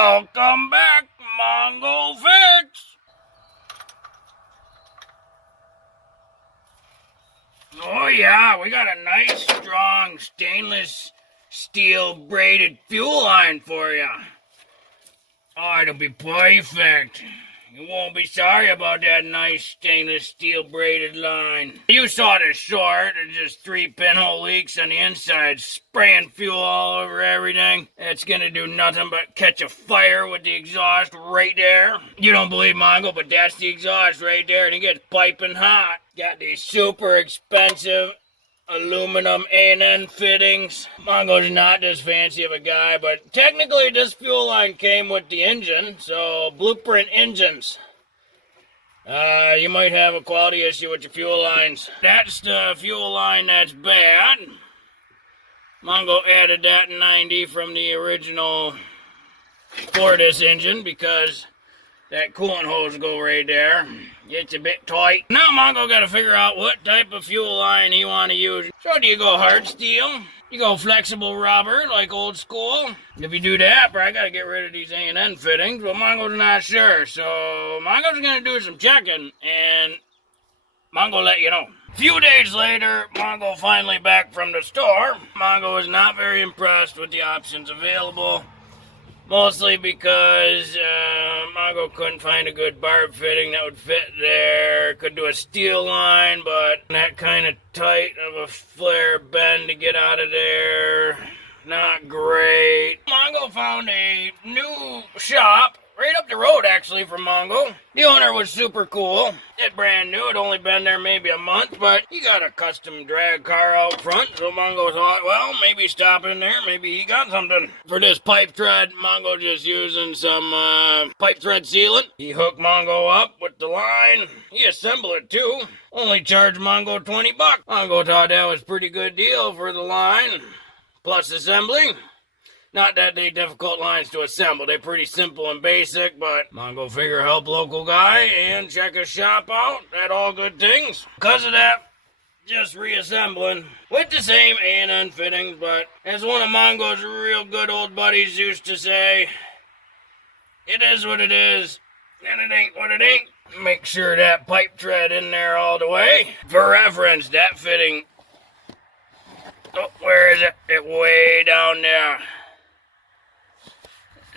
Welcome back, Mongo Fix. Oh yeah, we got a nice, strong stainless steel braided fuel line for you. Oh, it'll be perfect. You won't be sorry about that nice stainless steel braided line. You saw the short, and just 3 pinhole leaks on the inside, spraying fuel all over everything. It's gonna do nothing but catch a fire with the exhaust right there. You don't believe Mongo, but that's the exhaust right there, and it gets piping hot. Got these super expensive aluminum A&N fittings. Mongo's not this fancy of a guy, but technically this fuel line came with the engine, so Blueprint engines. You might have a quality issue with your fuel lines. That's the fuel line that's bad. Mongo added that in 90 from the original for this engine because that coolant hose go right there. It's a bit tight. Now Mongo got to figure out what type of fuel line he want to use. So do you go hard steel? You go flexible rubber like old school? If you do that, probably got to get rid of these A&N fittings, but Mongo's not sure. So Mongo's going to do some checking and Mongo let you know. A few days later, Mongo finally back from the store. Mongo is not very impressed with the options available. Mostly because Mongo couldn't find a good barb fitting that would fit there. Could do a steel line, but that kind of tight of a flare bend to get out of there. Not great. Mongo found a new shop right up the road, actually, from Mongo. The owner was super cool. It brand new. It only been there maybe a month, but he got a custom drag car out front. So Mongo thought, well, maybe stop in there. Maybe he got something. For this pipe thread, Mongo just using some pipe thread sealant. He hooked Mongo up with the line. He assembled it too. Only charged Mongo 20 bucks. Mongo thought that was a pretty good deal for the line, plus assembly. Not that they difficult lines to assemble. They're pretty simple and basic, but Mongo figure help local guy and check his shop out. That all good things. Because of that, just reassembling with the same A&N fittings, but as one of Mongo's real good old buddies used to say, it is what it is, and it ain't what it ain't. Make sure that pipe thread in there all the way. For reference, that fitting, oh, where is it? It's way down there.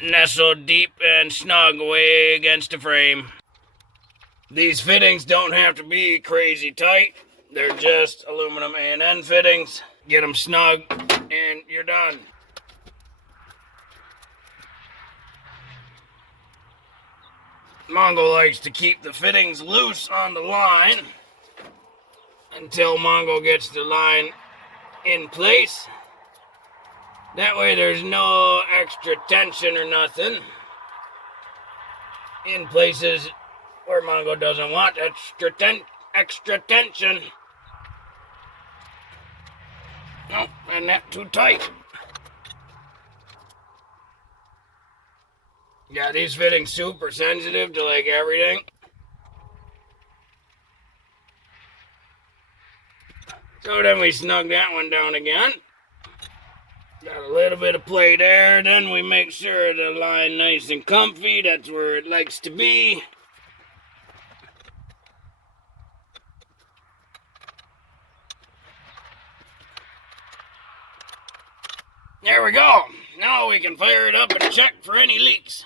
Nestled deep and snug way against the frame. These fittings don't have to be crazy tight. They're just aluminum A&N fittings. Get them snug and you're done. Mongo likes to keep the fittings loose on the line until Mongo gets the line in place. That way there's no extra tension or nothing in places where Mongo doesn't want extra tension. Nope, and that too tight. Yeah, these fittings super sensitive to like everything. So then we snug that one down again. Got a little bit of play there, then we make sure the line nice and comfy. That's where it likes to be. There we go. Now we can fire it up and check for any leaks.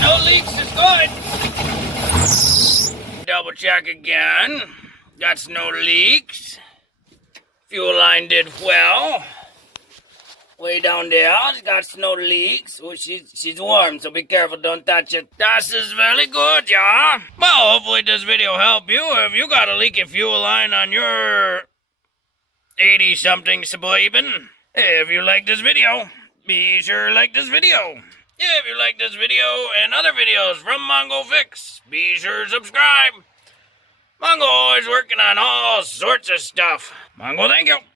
No leaks is good. Double check again. That's no leaks. Fuel line did well. Way down there, it's got no leaks. Oh, she's warm, so be careful, don't touch it. That is very good, yeah. Well, hopefully this video helped you. If you got a leaky fuel line on your 80-something Suburban, if you like this video, be sure to like this video. If you like this video and other videos from Mongo Fix, be sure to subscribe. Mongo always working on all sorts of stuff. Mongo, thank you.